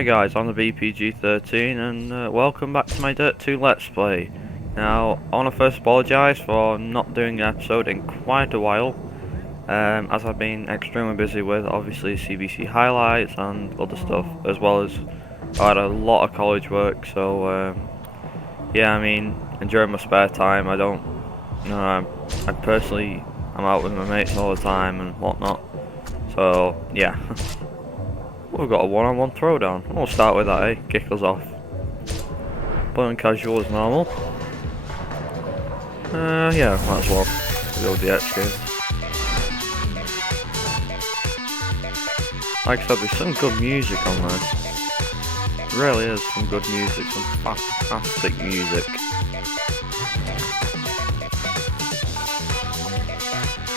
Hi guys, I'm the BPG13 and welcome back to my Dirt 2 Let's Play. Now, I want to first apologise for not doing an episode in quite a while, as I've been extremely busy with obviously CBC highlights and other stuff, as well as I had a lot of college work, so yeah, I mean, during my spare time I don't, I personally, I'm out with my mates all the time and whatnot, so yeah. We've got a one-on-one throwdown. We'll start with that, eh? Kick us off. Playing casual as normal. Yeah, might as well go with the X game. Like I said, there's some good music on this. There really is some good music, some fantastic music.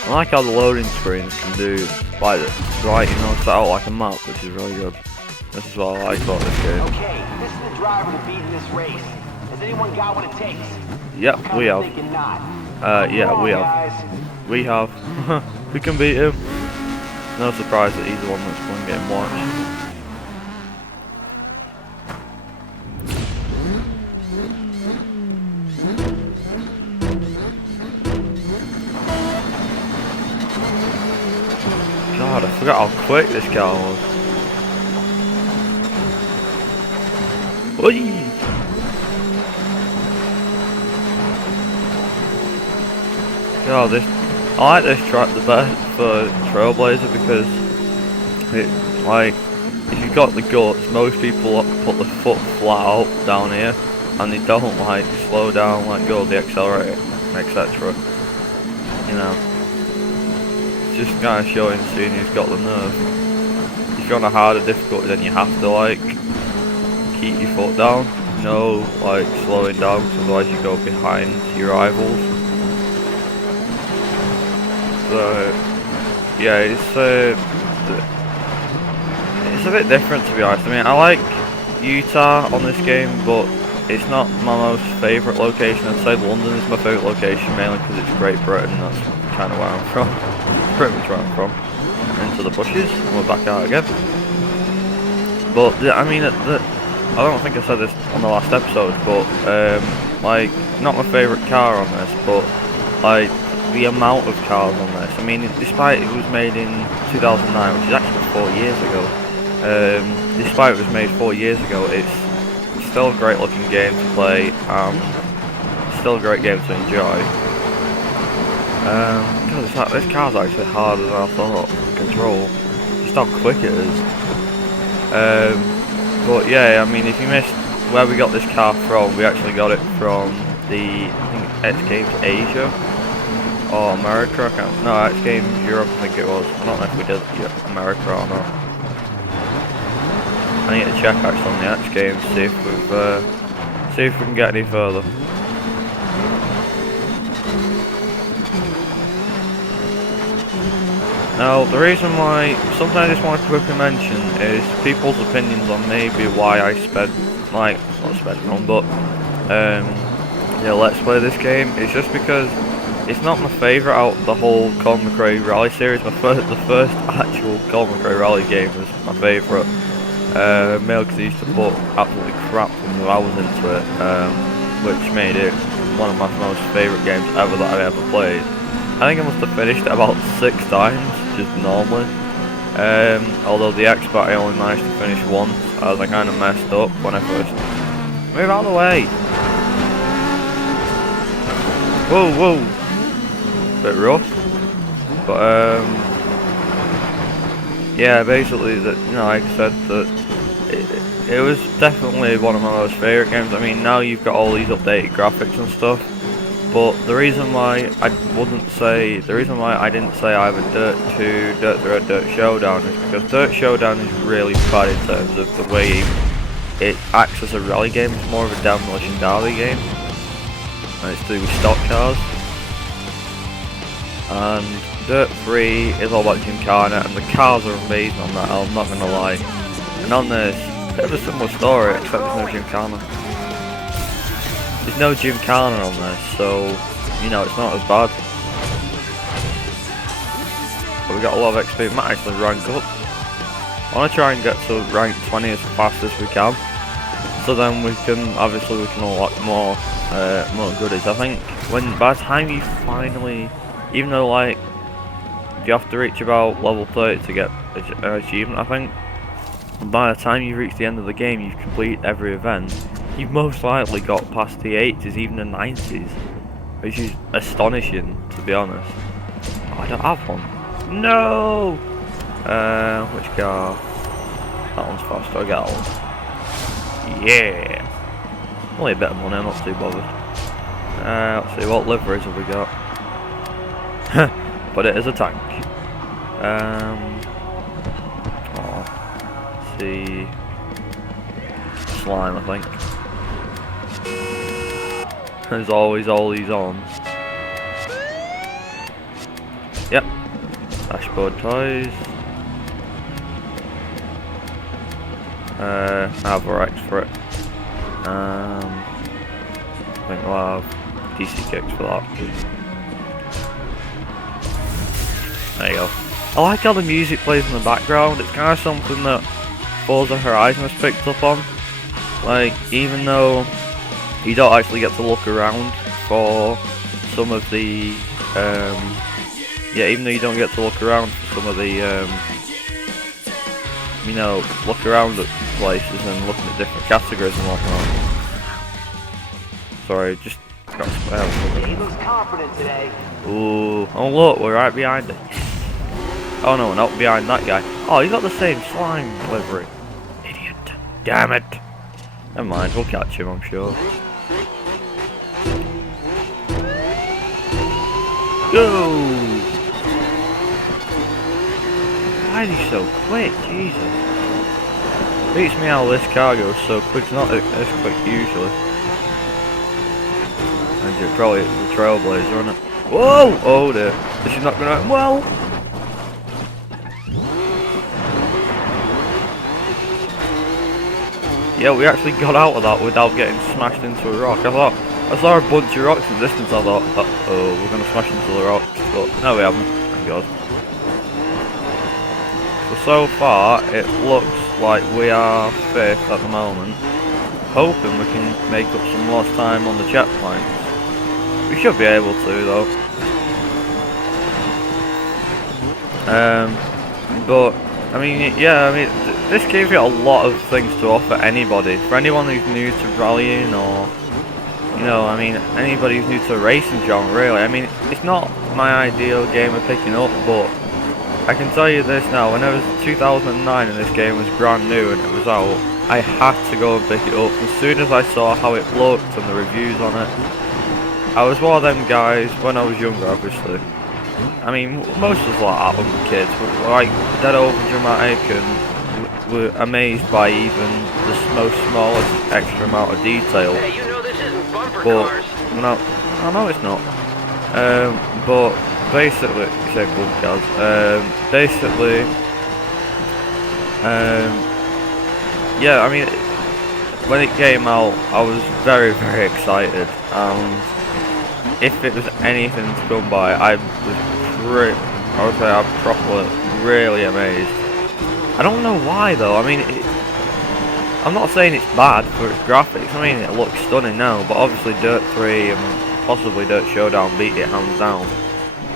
I like how the loading screens can do, like, set out like a map, which is really good. This is what I like about this game. Okay, this is the driver to beat in this race. Has anyone got what it takes? Yep, we have. Yeah, we have. We have. We can beat him. No surprise that he's the one that's going to get watched. God, I forgot how quick this car was. Oi! God, I like this track the best for Trailblazer because it, like, if you've got the guts, most people put the foot flat out down here and they don't like slow down, let go of the accelerator, etc. You know. Just kind of showing seeing who's got the nerve. If you're on a harder difficulty, then you have to like keep your foot down, no like slowing down, because otherwise you go behind your rivals. So yeah, it's a bit different to be honest. I mean, I like Utah on this game, but it's not my most favourite location. I'd say London is my favourite location, mainly because it's Great Britain. That's kind of where I'm from. Pretty much where I'm from. Into the bushes, and we're back out again. But I mean, I don't think I said this on the last episode, but like, not my favourite car on this, but like the amount of cars on this. I mean, despite it was made in 2009, which is actually 4 years ago. Despite it was made 4 years ago, it's still a great looking game to play. Still a great game to enjoy. God, this car's actually harder than I thought to control. Just how quick it is. But yeah, I mean, if you missed where we got this car from, we actually got it from the, I think, X Games Asia or America. No, X Games Europe, I think it was. I don't know if we did America or not. I need to check actually on the X Games, see if we can get any further. Now, the reason why, sometimes I just want to quickly mention, is people's opinions on maybe why I sped, like, not sped on, but, yeah, let's play this game. It's just because it's not my favourite out of the whole Colin McRae Rally series. The first actual Colin McRae Rally game was my favourite, mainly because he used to put absolutely crap from hours into it, which made it one of my most favourite games ever that I've ever played. I think I must have finished it about 6 times, just normally. Although the X-Bat I only managed to finish once, as I kind of messed up when I first... Move out of the way! Whoa, whoa! Bit rough. But, yeah, basically, like I said, that it was definitely one of my most favourite games. I mean, now you've got all these updated graphics and stuff. But the reason why I didn't say either Dirt 2, Dirt 3 or Dirt Showdown is because Dirt Showdown is really bad in terms of the way it acts as a rally game. It's more of a demolition derby game. And it's to do with stock cars. And Dirt 3 is all about Gymkhana, and the cars are amazing on that, I'm not gonna lie. And on this, bit of a similar story, except there's no Gymkhana. There's no Gymkhana on this, so, you know, it's not as bad. But we got a lot of XP, we might actually rank up. I want to try and get to rank 20 as fast as we can. So then we can unlock more goodies. I think by the time you finally, even though like you have to reach about level 30 to get an achievement, I think by the time you reach the end of the game, you've completed every event. You've most likely got past the 80s, even the 90s, which is astonishing, to be honest. Oh, I don't have one. No. Which car? That one's faster. I got that one. Yeah. Only a bit of money. I'm not too bothered. Let's see, what liveries have we got? But it is a tank. Let's see. Slime, I think. There's always all these on. Yep. Dashboard toys. I have a Rex for it. I think we'll have DC kicks for that. There you go. I like how the music plays in the background. It's kind of something that Forza Horizon has picked up on. Like, even though you don't actually get to look around for some of the, even though you don't get to look around for some of the, look around at places and looking at different categories and whatnot. Sorry, just got spelled. He looks confident today. Ooh, oh look, we're right behind it. Oh no, we're not behind that guy. Oh, he's got the same slime livery. Idiot. Damn it. Never mind, we'll catch him, I'm sure. Go! Why is he so quick? Jesus. Beats me how this car goes so quick. It's not this quick usually. And you're probably the Trailblazer, isn't it? Whoa! Oh dear. This is not gonna happen well. Yeah, we actually got out of that without getting smashed into a rock. I saw a bunch of rocks in the distance. I thought, uh-oh, we're gonna smash into the rocks. But no, we haven't. Thank God. So far, it looks like we are 5th at the moment. Hoping we can make up some lost time on the checkpoints. We should be able to, though. But I mean, yeah, I mean, this game's got a lot of things to offer anybody. For anyone who's new to rallying, or I mean, anybody who's new to the racing genre, really. I mean, it's not my ideal game of picking up, but I can tell you this now, when it was 2009 and this game was brand new and it was out, I had to go and pick it up. As soon as I saw how it looked and the reviews on it, I was one of them guys, when I was younger obviously. I mean, most of us like that when we were kids, were like dead over dramatic and were amazed by even the most smallest extra amount of detail. Hey, you know this isn't bumper But, cars. no, I know it's not. But basically, you say bumper cars, yeah, I mean, when it came out, I was very, very excited, and if it was anything to come by, I would say I'm properly, really amazed. I don't know why though. I mean, I'm not saying it's bad for its graphics. I mean, it looks stunning now, but obviously Dirt 3 and possibly Dirt Showdown beat it hands down.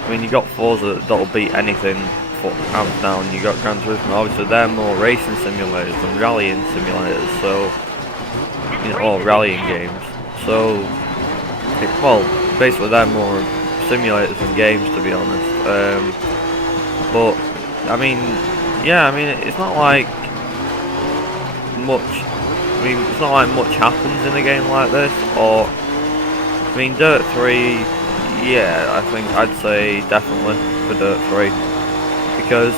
I mean, you got Forza that'll beat anything for hands down. You got Gran Turismo. Obviously, they're more racing simulators than rallying simulators. So, or rallying games. So, well, basically they're more simulators than games, to be honest. But I mean, yeah, I mean, it's not like much. I mean, it's not like much happens in a game like this. Or, I mean, Dirt 3, yeah, I think I'd say definitely for Dirt 3 because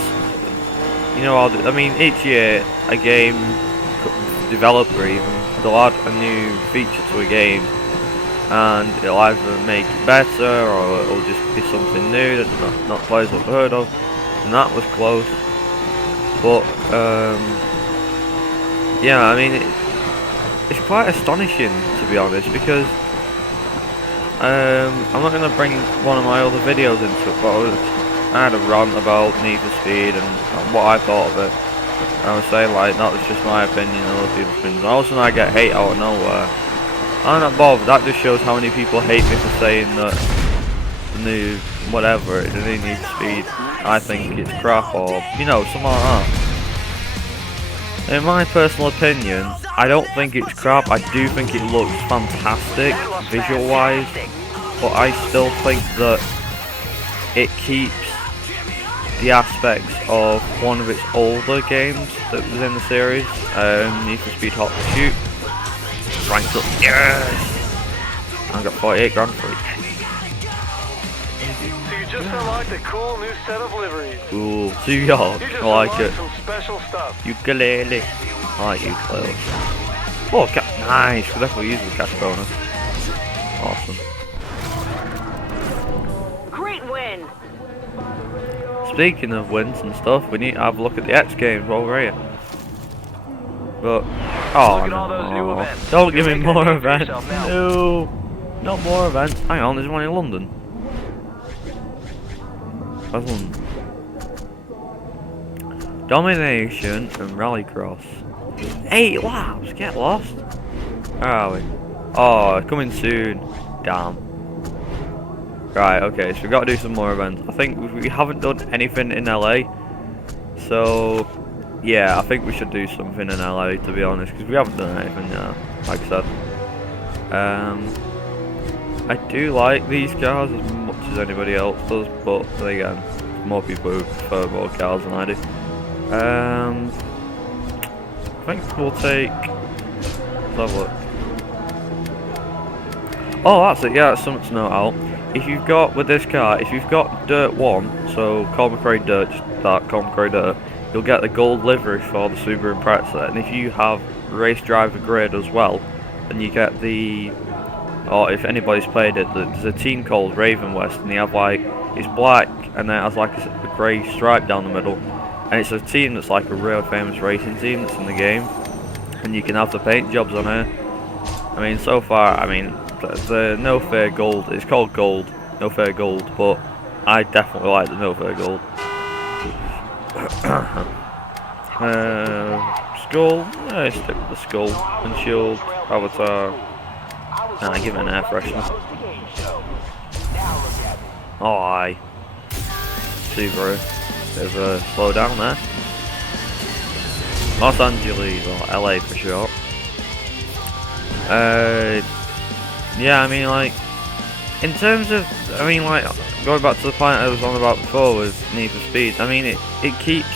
I mean, each year a game developer even they'll add a new feature to a game, and it'll either make it better or it'll just be something new that not players have heard of, and that was close. But yeah, I mean, it's quite astonishing, to be honest, because I'm not going to bring one of my other videos into it, but I had a rant about Need for Speed and what I thought of it. I would say like that was just my opinion and other people's opinions. Also, when I get hate out of nowhere, I'm not bothered. That just shows how many people hate me for saying that the new whatever, it doesn't need speed. I think it's crap, or you know, something like that. In my personal opinion, I don't think it's crap. I do think it looks fantastic visual-wise, but I still think that it keeps the aspects of one of its older games that was in the series, Need for Speed Hot Pursuit. Ranked up, yes! I got 48 grand for it. So you just unlocked a cool new set of liveries. Cool. New York, You just I like unlocked it. some special stuff. Ukulele. I like ukulele. Oh, nice. We'll definitely use the cash bonus. Awesome. Great win. Speaking of wins and stuff, we need to have a look at the X Games while we're here. But, oh Look at all those new no. events. Don't give me You're making a more name for events. yourself now. No. Not more events. Hang on, there's one in London. Where's London? Domination and Rallycross. 8 laps, get lost. Where are we? Oh, coming soon. Damn. Right, okay, so we've got to do some more events. I think we haven't done anything in LA. So, yeah, I think we should do something in LA, to be honest, because we haven't done anything yet, like I said. I do like these cars as much as anybody else does, but then again, more people who prefer more cars than I do. I think we'll take. Let's have a look. Oh, that's it. Yeah, that's something to note out. If you've got with this car, if you've got Dirt 1, so Colin McRae Dirt, just that Colin McRae Dirt, you'll get the gold livery for the Subaru Impreza. And if you have Race Driver Grid as well, then you get the. Or if anybody's played it, there's a team called Raven West, and they have like it's black and then it has like a grey stripe down the middle. And it's a team that's like a real famous racing team that's in the game, and you can have the paint jobs on here. I mean, so far, I mean, the No Fair Gold, it's called Gold, No Fair Gold, but I definitely like the No Fair Gold. Skull, yeah, stick with the skull, and shield, avatar, and I give it an air freshener. Oh, aye. Subaru. Bit of a slow down there. Los Angeles, or LA for short. Yeah, I mean, like, in terms of, I mean, like, going back to the point I was on about before with Need for Speed, I mean, it keeps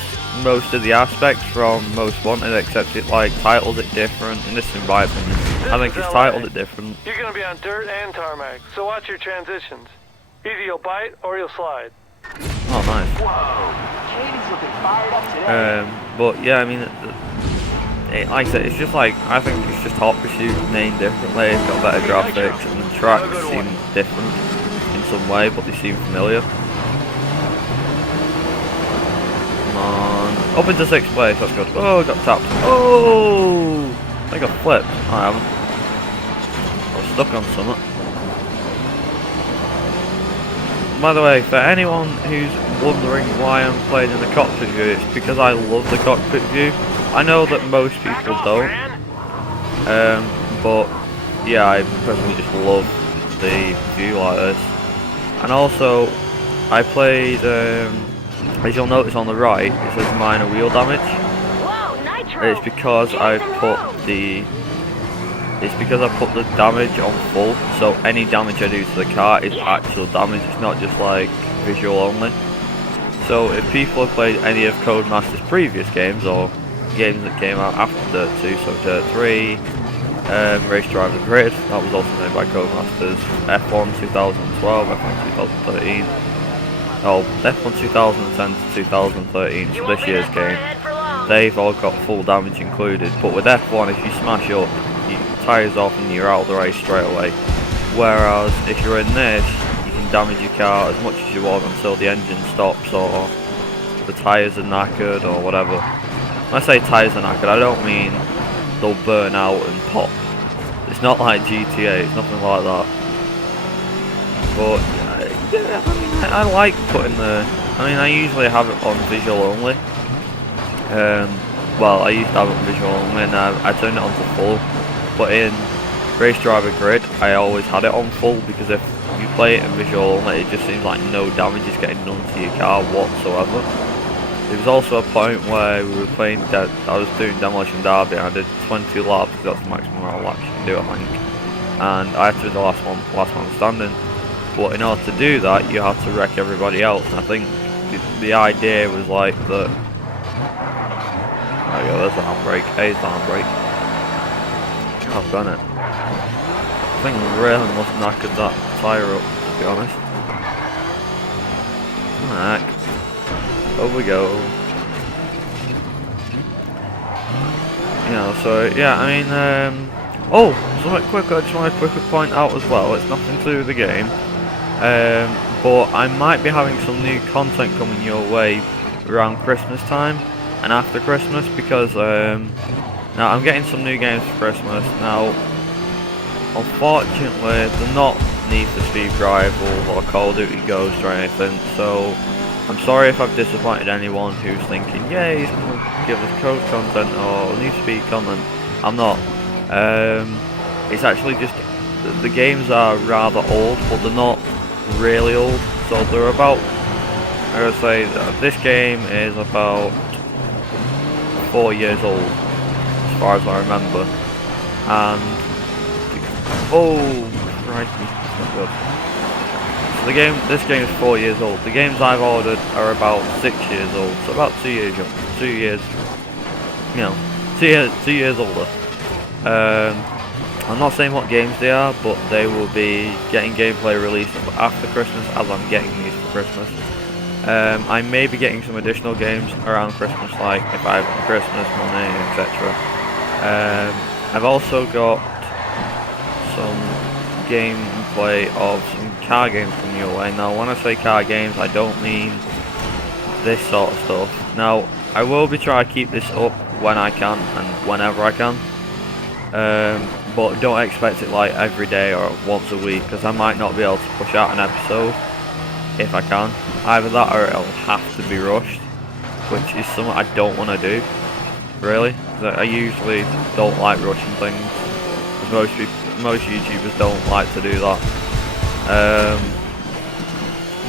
most of the aspects from Most Wanted, except it, like, titles it different, and this is in my opinion. I think it's titled it different. You're gonna be on dirt and tarmac, so watch your transitions. Either you'll bite or you'll slide. Oh, nice. Whoa. Katie's looking fired up today. But yeah, I mean, like I said, it's just like, I think it's just Hot Pursuit named differently, it's got better graphics, and the tracks seem different in some way, but they seem familiar. Come on. Up into 6th place, that's good. Oh, I got tapped. Oh! I got flipped. I haven't. I was stuck on something. By the way, for anyone who's wondering why I'm playing in the cockpit view, it's because I love the cockpit view. I know that most people don't, but yeah, I personally just love the view like this. And also, I played, as you'll notice on the right, it says minor wheel damage. Whoa, Nitro. It's because I put the damage on full, so any damage I do to the car is actual damage, it's not just like visual only. So if people have played any of Codemasters' previous games, or games that came out after Dirt 2, so Dirt 3, Race Driver Grid, that was also made by Codemasters, F1 2012, F1 2013, oh, F1 2010 to 2013, so this year's game, they've all got full damage included, but with F1, if you smash up, tyres off and you're out of the race straight away. Whereas if you're in this, you can damage your car as much as you want until the engine stops or the tyres are knackered or whatever. When I say tyres are knackered, I don't mean they'll burn out and pop. It's not like GTA, it's nothing like that. But yeah, I mean, I like putting the. I mean, I usually have it on visual only. well, I used to have it on visual only, and I turned it on to full. But in Race Driver Grid, I always had it on full, because if you play it in visual only, it just seems like no damage is getting done to your car whatsoever. There was also a point where we were playing I was doing Demolition Derby, and I did 20 laps, because that's the maximum amount of laps you can do, I think. And I had to be the last one standing. But in order to do that, you have to wreck everybody else, and I think the idea was like that. There you go, there's the handbrake. A's the handbrake. God, done it. I think I really must have knackered that tyre up, to be honest. Heck. Over we go. So yeah, I mean, oh, something quick I just want to quickly point out as well, it's nothing to do with the game, but I might be having some new content coming your way around Christmas time and after Christmas, because now I'm getting some new games for Christmas. Now, unfortunately, they're not Need for Speed Rivals or Call of Duty Ghost or anything, so I'm sorry if I've disappointed anyone who's thinking, yeah, he's going to give us Ghost content or Need for Speed content. I'm not. It's actually just, the games are rather old, but they're not really old, so they're about, I would say, this game is about 4 years old, as far as I remember, and, oh, crikey, that's not good. So this game is 4 years old. The games I've ordered are about 6 years old, so about 2 years young, 2 years, you know, 2 years older. I'm not saying what games they are, but they will be getting gameplay released after Christmas, as I'm getting these for Christmas. I may be getting some additional games around Christmas, like if I have Christmas money, etc. I've also got some gameplay of some car games coming your way. Now, when I say car games, I don't mean this sort of stuff. Now, I will be trying to keep this up when I can and whenever I can. But don't expect it like every day or once a week, because I might not be able to push out an episode if I can. Either that or it'll have to be rushed, which is something I don't want to do, really. I usually don't like rushing things, because most YouTubers don't like to do that.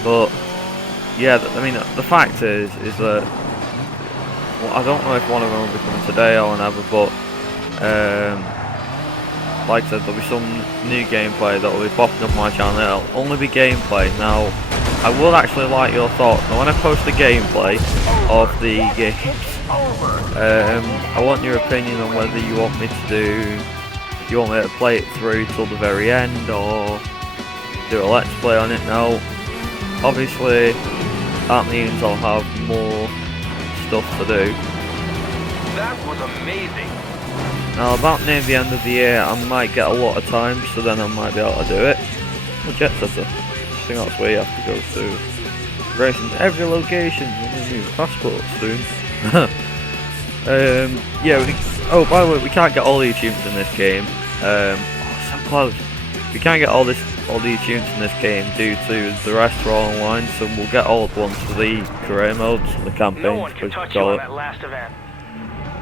But yeah, I mean, the fact is that, well, I don't know if one of them will be coming today or whenever, but like I said, there'll be some new gameplay that will be popping up on my channel. It'll only be gameplay. Now, I would actually like your thoughts. Now, when I post the gameplay of the games, I want your opinion on whether you want me to play it through till the very end, or do a let's play on it. Now, obviously, that means I'll have more stuff to do. That was amazing. Now, about near the end of the year, I might get a lot of time, so then I might be able to do it. Well, Jet Setter, I think that's where you have to go to. Racing to every location with a new passport soon. Yeah. Oh, by the way, we can't get all the achievements in this game. Oh, so close. We can't get all the achievements in this game due to the rest are all online, so we'll get all at once for the career modes, the campaigns. No one can touch you on that last event.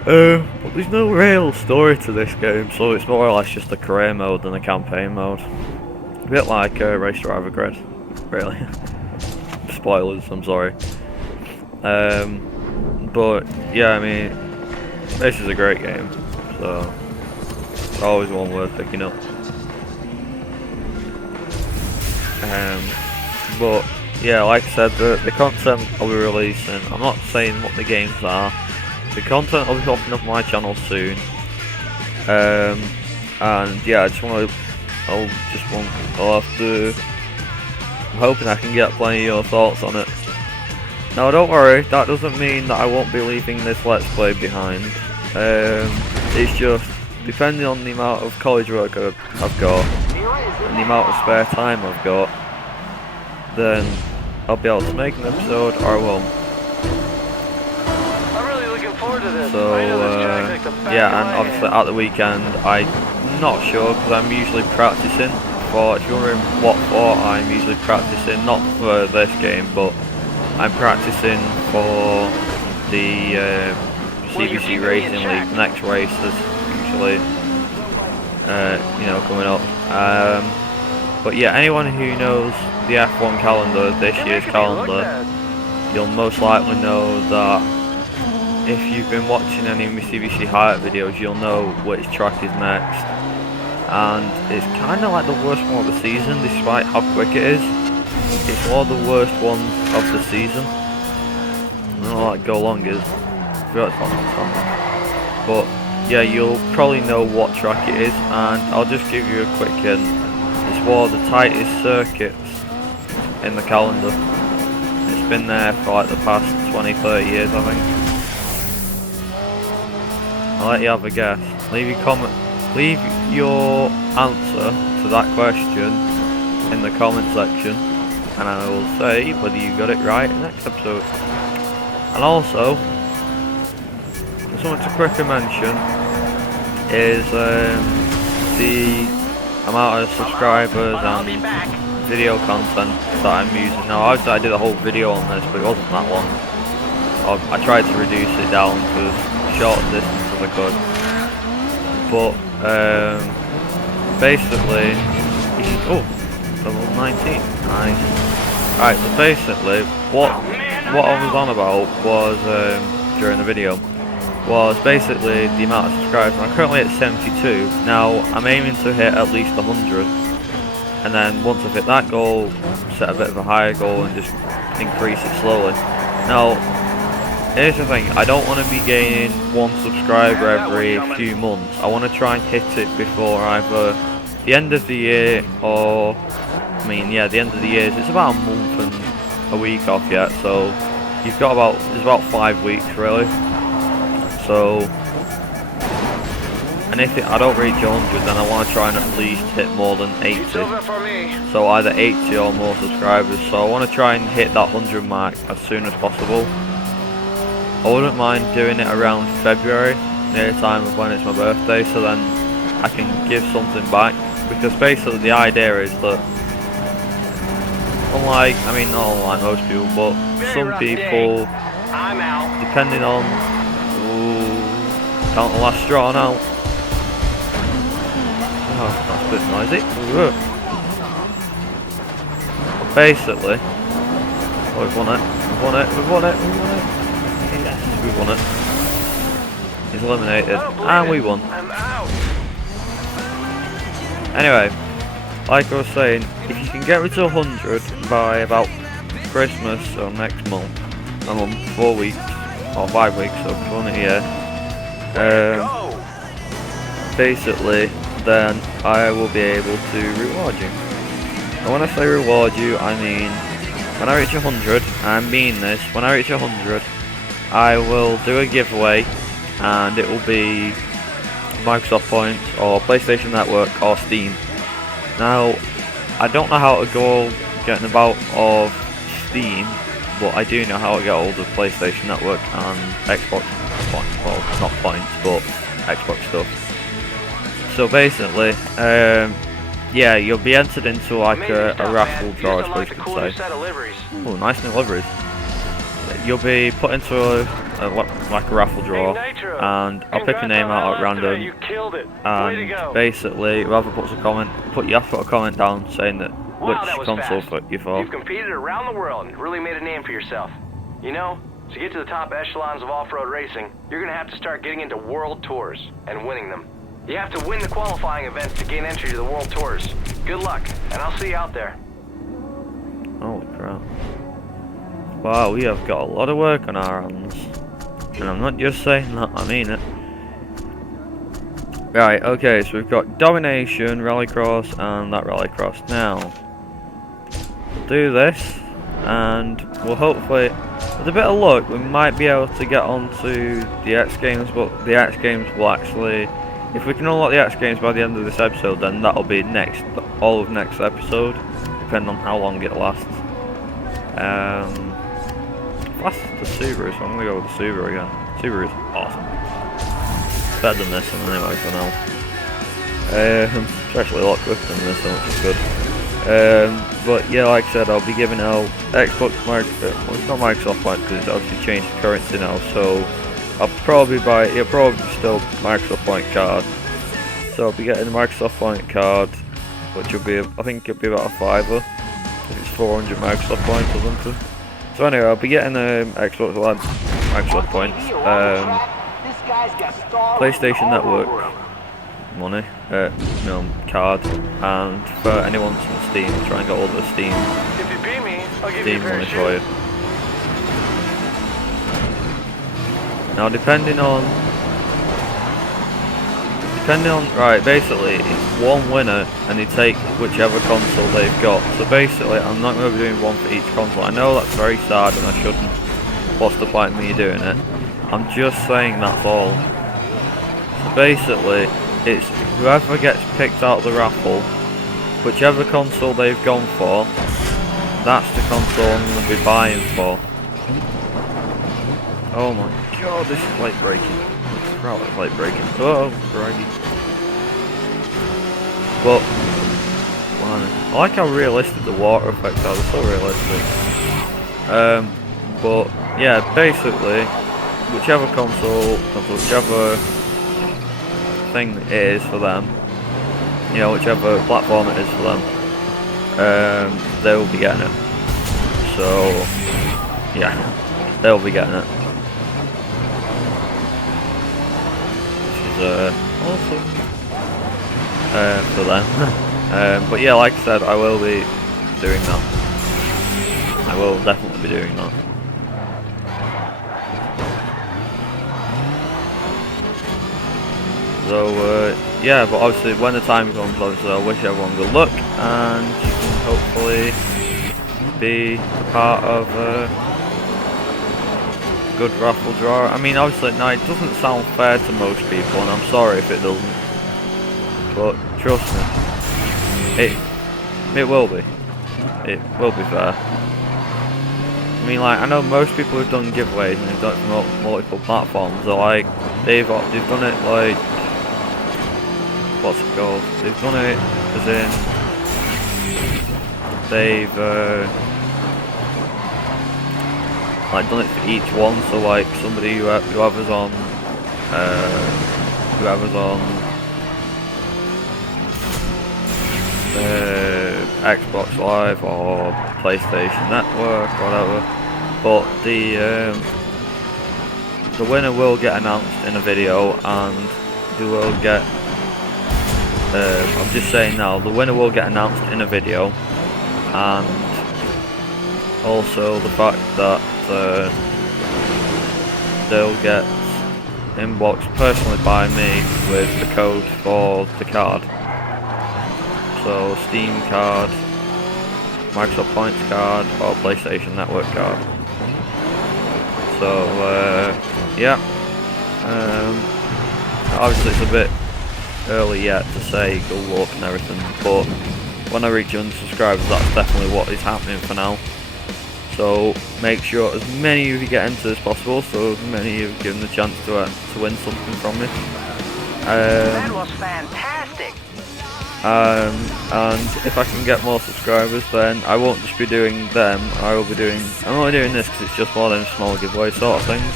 But there's no real story to this game, so it's more or less just a career mode than a campaign mode. A bit like Race Driver Grid, really. Spoilers, I'm sorry. But yeah, I mean, this is a great game, so it's always one worth picking up. But yeah, like I said, the content I'll be releasing, I'm not saying what the games are. The content will be popping up on my channel soon, and yeah, I'm hoping I can get plenty of your thoughts on it. Now, don't worry, that doesn't mean that I won't be leaving this Let's Play behind. It's just, depending on the amount of college work I've got, and the amount of spare time I've got, then I'll be able to make an episode, or I won't. So, yeah, and obviously at the weekend, I'm not sure, because I'm usually practicing for, if you're wondering what for, I'm usually practicing, not for this game, but I'm practicing for the CBC Racing League. The next race is usually, you know, coming up. But yeah, anyone who knows the F1 calendar, this year's calendar, you'll most likely know that if you've been watching any of my CBC highlight videos, you'll know which track is next. And it's kind of like the worst one of the season, despite how quick it is. It's one of the worst ones of the season. I don't know what Go Long is. But yeah, you'll probably know what track it is, and I'll just give you a quick hint. It's one of the tightest circuits in the calendar. It's been there for like the past 20-30 years, I think. I'll let you have a guess. Leave your answer to that question in the comment section, and I will say whether you got it right in the next episode. And also, something to quickly mention is the amount of subscribers and video content that I'm using now. Obviously I did a whole video on this, but it wasn't that long. I tried to reduce it down to as short a distance as I could. But basically, oh, level 19, nice. Alright, so basically, what I was on about was during the video was basically the amount of subscribers. I'm currently at 72. Now I'm aiming to hit at least 100, and then once I've hit that goal, set a bit of a higher goal and just increase it slowly. Now here's the thing, I don't want to be gaining 1 subscriber every few months. I want to try and hit it before either the end of the year or, I mean, yeah, the end of the year. It's about a month and a week off yet, so you've got it's about 5 weeks really. So, and if I don't reach 100, then I want to try and at least hit more than 80. So either 80 or more subscribers. So I want to try and hit that 100 mark as soon as possible. I wouldn't mind doing it around February, near the time of when it's my birthday, so then I can give something back. Because basically the idea is that, unlike, I mean not unlike most people, but some people, depending on, count the last straw now. Oh, that's a bit noisy. But basically, oh, we've won it, we've won it, we've won it, we've won it. Yes, we won it. He's eliminated, and we won. Anyway, like I was saying, if you can get me to 100 by about Christmas or next month, 4 weeks or 5 weeks, so one a year, basically, then I will be able to reward you. And when I say reward you, I mean when I reach 100. I mean this. When I reach 100. I will do a giveaway, and it will be Microsoft Points or PlayStation Network or Steam. Now, I don't know how to go getting about of Steam, but I do know how to get hold of PlayStation Network and Xbox points. Well, not points, but Xbox stuff. So basically, yeah, you'll be entered into like a raffle draw, I suppose you could say. Oh, nice new liveries. You'll be put into like a raffle draw, and I'll pick a name out at random, and basically whoever puts a comment, you have to put a comment down saying that which console you're for. You've competed around the world and really made a name for yourself. You know, to get to the top echelons of off-road racing, you're gonna have to start getting into world tours and winning them. You have to win the qualifying events to gain entry to the world tours. Good luck, and I'll see you out there. Holy crap. Wow, we have got a lot of work on our hands. And I'm not just saying that, I mean it. Right, okay, so we've got Domination, Rallycross, and that Rallycross. Now, we'll do this, and we'll hopefully, with a bit of luck, we might be able to get onto the X Games, but the X Games will actually, if we can unlock the X Games by the end of this episode, then that'll be all of next episode, depending on how long it lasts. That's the Subaru, so I'm gonna go with the Subaru again. Subaru is awesome. Better than this one anyway for now. It's actually a lot quicker than this one, which is good. But yeah, like I said, I'll be giving out Xbox well, it's not Microsoft Points because it's obviously changed the currency now, so I'll probably buy. It'll probably still Microsoft Point card. So I'll be getting the Microsoft Point card, which will be, I think it'll be about a $5 if it's 400 Microsoft points or something. So anyway, I'll be getting Xbox One Microsoft points, PlayStation Network money, card, and for anyone from Steam, try and get all the Steam If you beat me, I'll give you a Steam pair money of for you. shoes. Now depending on right, basically it's one winner and you take whichever console they've got. So basically I'm not going to be doing one for each console. I know that's very sad and I shouldn't. What's the point of me doing it? I'm just saying that's all. So basically it's whoever gets picked out of the raffle, whichever console they've gone for, that's the console I'm going to be buying for. Oh my god, this is late breaking. Probably late breaking. Oh, braggy. But, I like how realistic the water effects are, they're so realistic. But, yeah, basically, whichever whichever thing it is for them, you know, whichever platform it is for them, they will be getting it. So, yeah, they'll be getting it. Awesome for them. But yeah, like I said, I will be doing that. I will definitely be doing that. So yeah, but obviously when the time comes, obviously I wish everyone good luck, and you can hopefully be part of good raffle draw. I mean, obviously, no, it doesn't sound fair to most people, and I'm sorry if it doesn't. But trust me, it will be. It will be fair. I mean, like, I know most people who've done giveaways and they've done it from multiple platforms. Are like they've done it like, what's it called? They've done it as in they've. Like done it for each one, so like somebody whoever's on Xbox Live or PlayStation Network or whatever, but the winner will get announced in a video, and they will get I'm just saying now, the winner will get announced in a video, and also the fact that they'll get inboxed personally by me with the code for the card. So Steam card, Microsoft Points card, or PlayStation Network card. So yeah, obviously it's a bit early yet to say good luck and everything, but when I reach 100 subscribers, that's definitely what is happening for now. So make sure as many of you get into as possible, so as many of you given the chance to win something from me. That was fantastic. And if I can get more subscribers, then I won't just be doing them. I'm only doing this because it's just one of them small giveaway sort of things.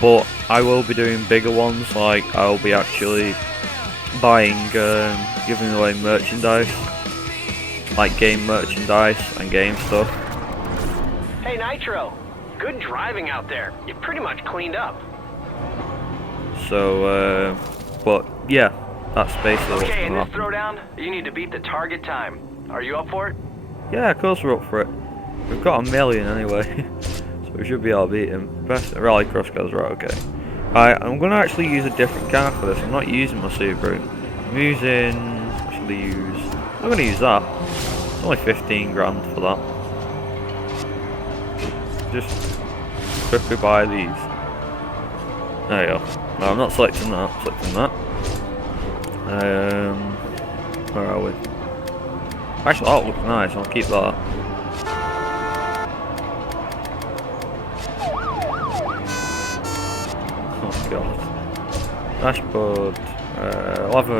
But I will be doing bigger ones, like I'll be actually buying, giving away merchandise, like game merchandise and game stuff. Hey Nitro, good driving out there. You pretty much cleaned up. So, but yeah, that's basically what's Okay, in going this to happen. throwdown, you need to beat the target time. Are you up for it? Yeah, of course we're up for it. We've got 1 million anyway, so we should be able to beat him. Best Rallycross goes right, okay. Alright, I'm going to actually use a different car for this. I'm not using my Subaru. I'm going to use that. It's only 15 grand for that. Just quickly buy these. There you go. No, I'm not selecting that. I'm selecting that. Where are we? Actually, that looks nice. I'll keep that. Oh god. Dashboard. I'll have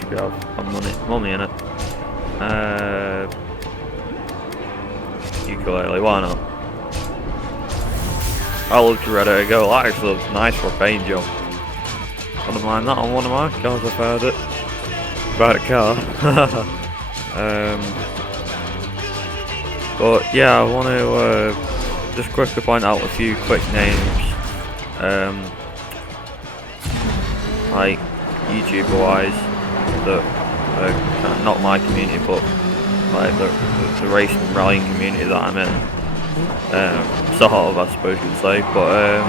should have money in it. Ukulele. Why not? I looked ready to go. That actually looks nice for a paint job. I don't mind that on one of my cars. I've had it. About a car. But yeah, I want to just quickly point out a few quick names. Like YouTuber wise, that kind of not my community, but like the racing and rallying community that I'm in. Sort of, I suppose you'd say. But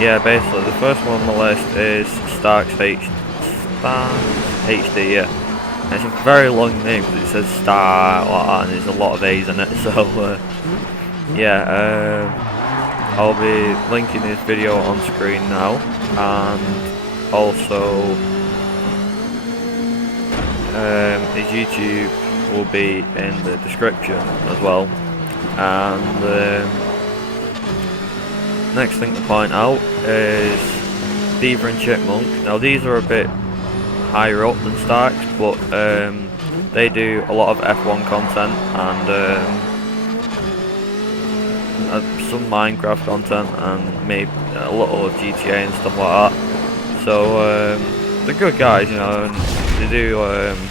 yeah, basically the first one on the list is Starks HD. Yeah, and it's a very long name because it says Star like that, and there's a lot of A's in it. So yeah, I'll be linking this video on screen now, and also his YouTube will be in the description as well. And next thing to point out is Beaver and Chipmunk. Now these are a bit higher up than Starks, but they do a lot of F1 content and some Minecraft content and maybe a little of GTA and stuff like that. So they're good guys, you know, and they do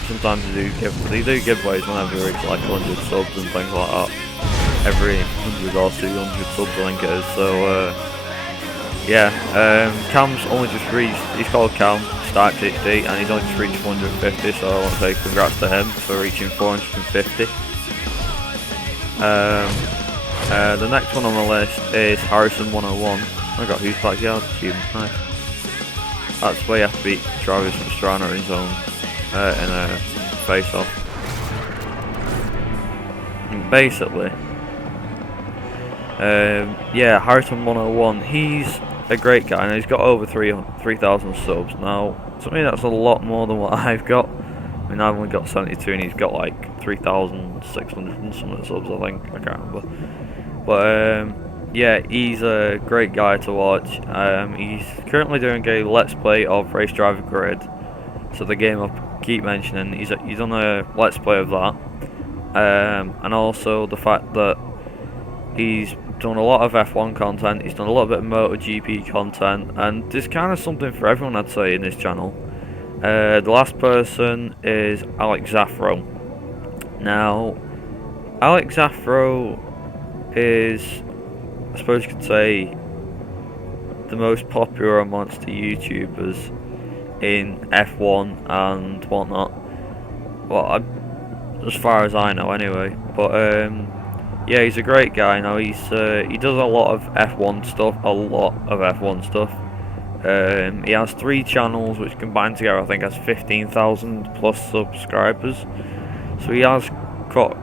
sometimes they do giveaways whenever they reach like 100 subs and things like that. Every 100 or 200 subs, I think it is. So yeah, Cam's only just reached. He's called Cam Starks HD, and he's only just reached 450. So I want to say congrats to him for reaching 450. The next one on the list is Harrison 101. I got who's backyard team. Nice. That's where you have to beat Travis Pastrana in his own in a face-off. Basically, yeah, Harrison 101. He's a great guy, and he's got over 3,000 subs. Now, to me, that's a lot more than what I've got. I mean, I've only got 72, and he's got like 3,600 and something subs. I think, I can't remember. But yeah, he's a great guy to watch. He's currently doing a Let's Play of Race Driver Grid. So the game I keep mentioning, he's on a Let's Play of that. And also the fact that he's done a lot of F1 content, he's done a little bit of MotoGP content, and there's kind of something for everyone, I'd say, in this channel. The last person is Alex Zaffro. Now, Alex Zaffro is, I suppose you could say, the most popular amongst the YouTubers in F1 and whatnot. Well, as far as I know, anyway. But yeah, he's a great guy. Now he does a lot of F1 stuff. He has 3 channels which combined together I think has 15,000 plus subscribers. So he has got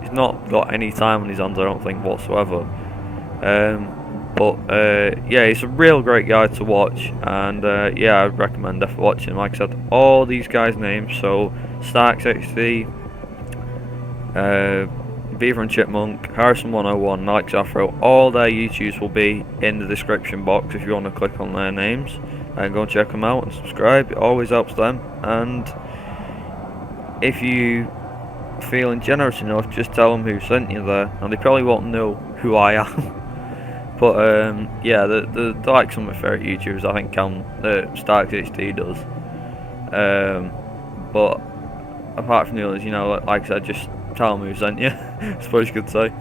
he's not got any time on his hands, I don't think, whatsoever. But yeah, he's a real great guy to watch, and yeah, I'd recommend definitely watching him. Like I said, all these guys' names, so Starks HD, Beaver and Chipmunk, Harrison 101, and Alex Afro, all their YouTubes will be in the description box if you want to click on their names and go and check them out and subscribe. It always helps them, and if you feeling generous enough, just tell them who sent you there, and they probably won't know who I am. But yeah, they're like some of my favourite YouTubers. I think Starks HD does. But apart from the others, you know, like I said, just tell them who sent you, I suppose you could say.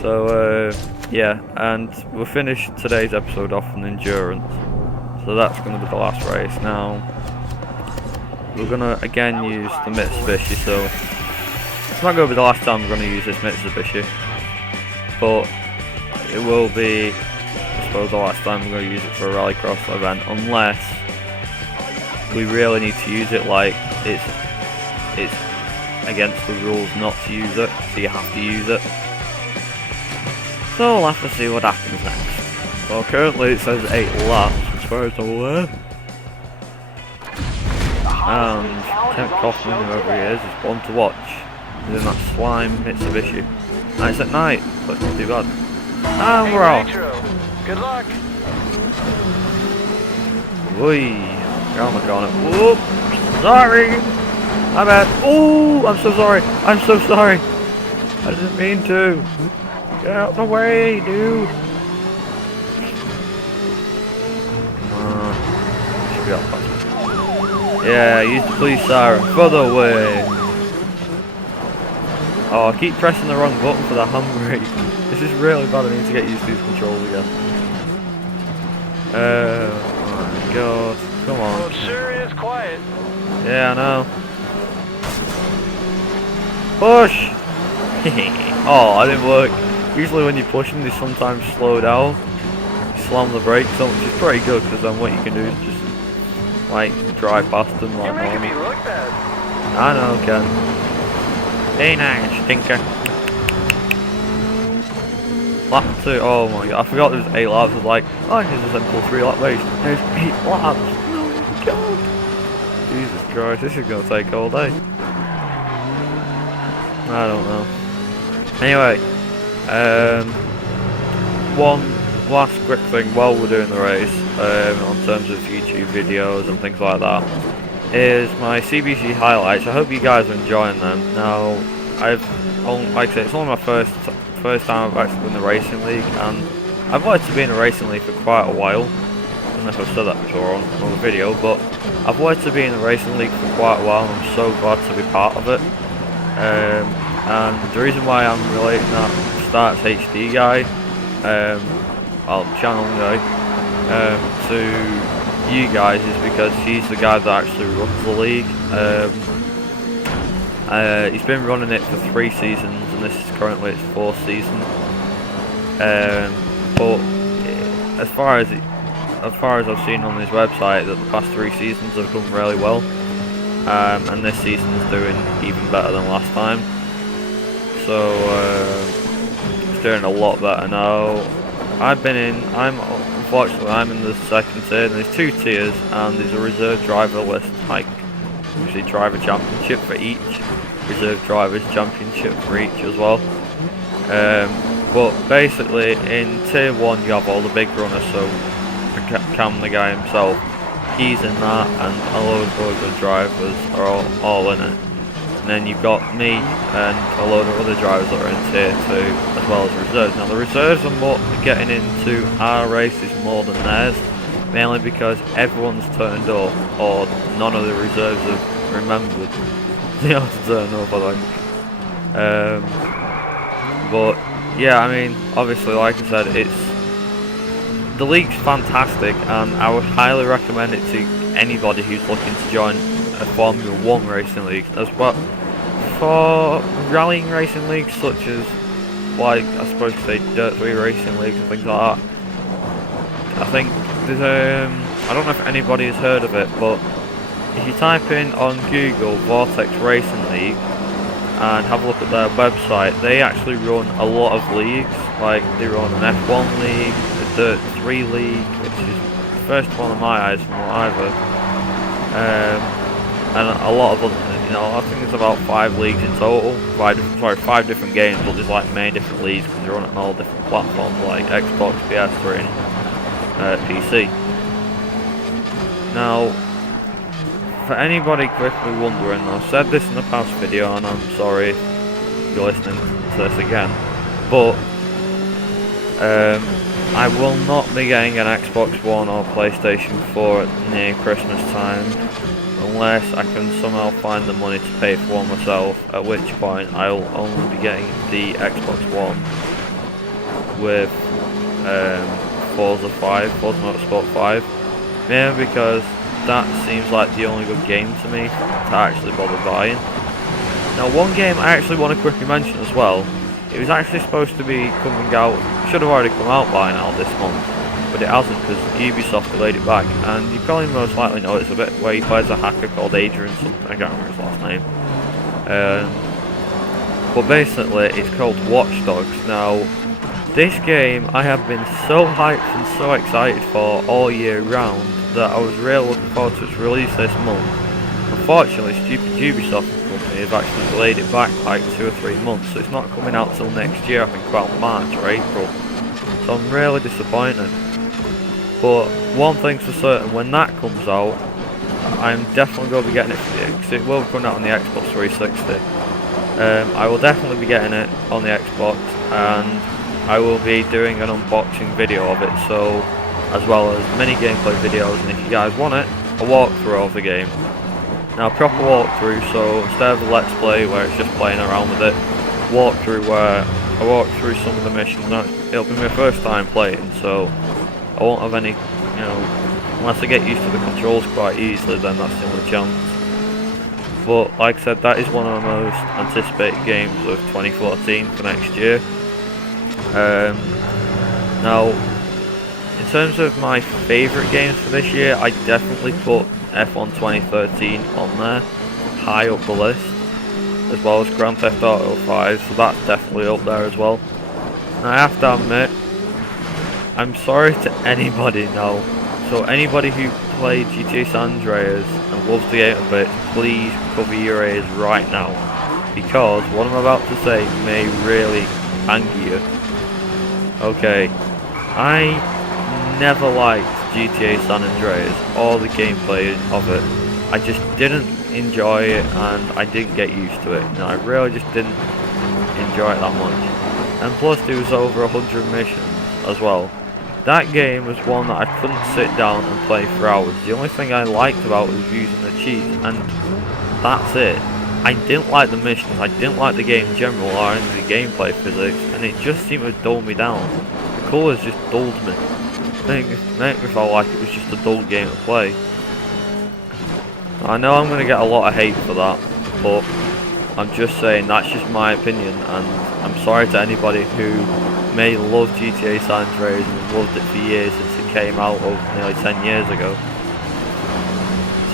So yeah, and we'll finish today's episode off on endurance. So that's going to be the last race. Now we're going to again use the Mitsubishi. So it's not going to be the last time we're going to use this Mitsubishi, but it will be, I suppose, the last time we're going to use it for a rallycross event, unless we really need to use it, like it's against the rules not to use it, so you have to use it. So we'll have to see what happens next. Well, currently it says 8 laps, as far as I'm aware. And Kent Kaufman, whoever he is one to watch. He's in that slime Mitsubishi. And it's at night, but it's not too bad. And we're off. Good luck. Whee! Around the corner. Whoop! Sorry! My bad. Oh! I'm so sorry. I'm so sorry. I didn't mean to. Get out of the way, dude. You got past me. Yeah, use the police siren for the win. Oh, I keep pressing the wrong button for the handbrake. This is really bad. I need to get used to these controls again. Oh my god. Come on. Well, it sure is quiet. Yeah, I know. Push! Oh, that didn't work. Usually when you push them, they sometimes slow down. You slam the brakes on, which is pretty good, because then what you can do is just, like, drive past them like You're making normal. me look bad. I know, Ken. Hey, nice, stinker. Lap 2, oh my god, I forgot there was 8 laps. I was like, oh, here's a simple 3-lap race. There's 8 laps. No, god. Jesus Christ, this is gonna take all day. I don't know. Anyway, one last quick thing while we're doing the race, on terms of YouTube videos and things like that, is my CBC highlights. I hope you guys are enjoying them. Now, like I said, it's only my first time I've actually been in the racing league, and I've wanted to be in a racing league for quite a while. I don't know if I've said that before on another video, but I've wanted to be in the racing league for quite a while, and I'm so glad to be part of it. And the reason why I'm relating that Starts HD guy, well, channel guy, to you guys is because he's the guy that actually runs the league. He's been running it for 3 seasons, and this is currently its 4th season. But as far as I've seen on his website, that the past 3 seasons have done really well, and this season's doing even better than last time. So it's doing a lot better now. Unfortunately I'm in the 2nd tier, and there's 2 tiers, and there's a reserve driver list, like usually driver championship for each, reserve drivers championship for each as well. But basically in tier 1 you have all the big runners, so Cam, the guy himself, he's in that, and a load of other good drivers are all in it. And then you've got me and a load of other drivers that are in tier 2, as well as reserves. Now the reserves are more getting into our races more than theirs, mainly because everyone's turned up, or none of the reserves have remembered they have to turn up, I think. But yeah, I mean, obviously, like I said, the league's fantastic, and I would highly recommend it to anybody who's looking to join a Formula 1 racing league. As well, for rallying racing leagues such as, like, I suppose you say Dirt 3 racing leagues and things like that, I think there's I don't know if anybody has heard of it, but if you type in on Google Vortex Racing League and have a look at their website, they actually run a lot of leagues. Like, they run an F1 league, a Dirt 3 league, which is the first one in my eyes from what I've heard, and a lot of other, you know, I think there's about 5 leagues in total, 5 different games, but there's like many different leagues because they run it on all different platforms like Xbox, PS3 and PC. Now, for anybody quickly wondering, I've said this in the past video, and I'm sorry if you're listening to this again, but I will not be getting an Xbox One or PlayStation 4 near Christmas time, unless I can somehow find the money to pay for one myself, at which point I'll only be getting the Xbox One with Forza Motorsport 5, mainly because that seems like the only good game to me to actually bother buying. Now, one game I actually want to quickly mention as well, it was actually supposed to be coming out, should have already come out by now this month, but it hasn't because Ubisoft delayed it back, and you probably most likely know it's a bit where he plays a hacker called Adrian something, I can't remember his last name. But basically it's called Watch Dogs. Now, this game I have been so hyped and so excited for all year round that I was really looking forward to its release this month. Unfortunately, stupid Ubisoft company have actually delayed it back like 2 or 3 months, so it's not coming out till next year, I think about March or April. So I'm really disappointed. But one thing's for certain, when that comes out, I'm definitely going to be getting it, because it will come out on the Xbox 360. I will definitely be getting it on the Xbox, and I will be doing an unboxing video of it, so as well as mini gameplay videos, and if you guys want it, a walkthrough of the game. Now, proper walkthrough, so instead of a let's play where it's just playing around with it, walkthrough where I walk through some of the missions. Now, it'll be my first time playing, so I won't have any, you know, unless I get used to the controls quite easily, then that's the only chance. But like I said, that is one of the most anticipated games of 2014 for next year. Now, in terms of my favourite games for this year, I definitely put F1 2013 on there, high up the list, as well as Grand Theft Auto 5, so that's definitely up there as well. And I have to admit, I'm sorry to anybody now, so anybody who played GTA San Andreas and loves the game a bit, please cover your ears right now, because what I'm about to say may really anger you. Okay, I never liked GTA San Andreas or the gameplay of it. I just didn't enjoy it and I didn't get used to it. No, I really just didn't enjoy it that much. And plus there was over 100 missions as well. That game was one that I couldn't sit down and play for hours. The only thing I liked about it was using the cheats, and that's it. I didn't like the missions, I didn't like the game in general or any of the gameplay physics, and it just seemed to dull me down. The colours just dulled me. Make me feel like it was just a dull game to play. I know I'm going to get a lot of hate for that, but I'm just saying that's just my opinion, and I'm sorry to anybody who may love GTA San Andreas and loved it for years since it came out nearly 10 years ago.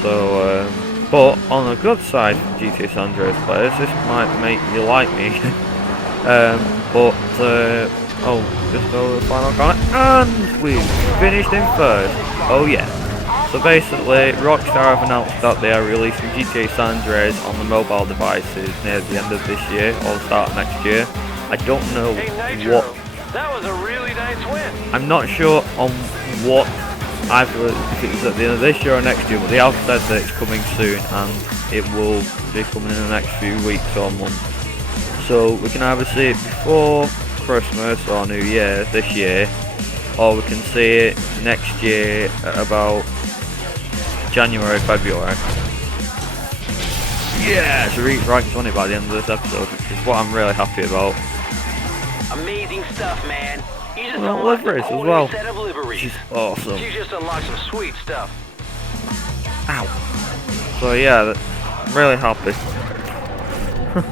So, but on the good side for GTA San Andreas players, this might make you like me. Oh, just over the final corner, and we've finished in first. Oh yeah. So basically, Rockstar have announced that they are releasing GTA San Andreas on the mobile devices near the end of this year or the start of next year. I don't know what. That was a really nice win. I'm not sure on what if it's at the end of this year or next year, but they have said that it's coming soon and it will be coming in the next few weeks or months. So we can either see it before Christmas or New Year this year, or we can see it next year at about January, February. Yeah, to reach rank 20 by the end of this episode, which is what I'm really happy about. Amazing stuff, man. You just Well, unlocked a liveries as whole well. new set of liveries. Which is awesome. You just unlocked some sweet stuff. Ow. So yeah, I'm really happy.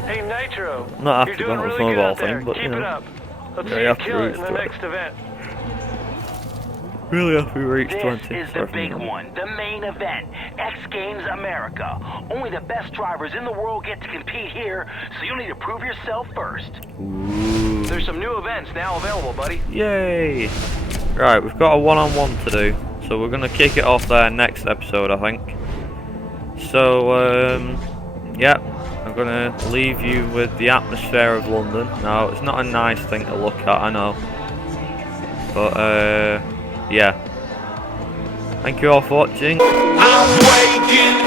Hey Nitro, Not you're happy doing about the really good snowball out there. thing, but Keep you it know. up. Let's see Very you happy kill it reached in the 20. next event. Really happy we reached This 20. is the big one, the main event, X Games America. Only the best drivers in the world get to compete here, so you'll need to prove yourself first. Ooh. There's some new events now available, buddy. Yay! Right, we've got a one-on-one to do, so we're gonna kick it off there next episode, I think. So, yeah, I'm gonna leave you with the atmosphere of London. Now, it's not a nice thing to look at, I know, but yeah. Thank you all for watching. I'm waking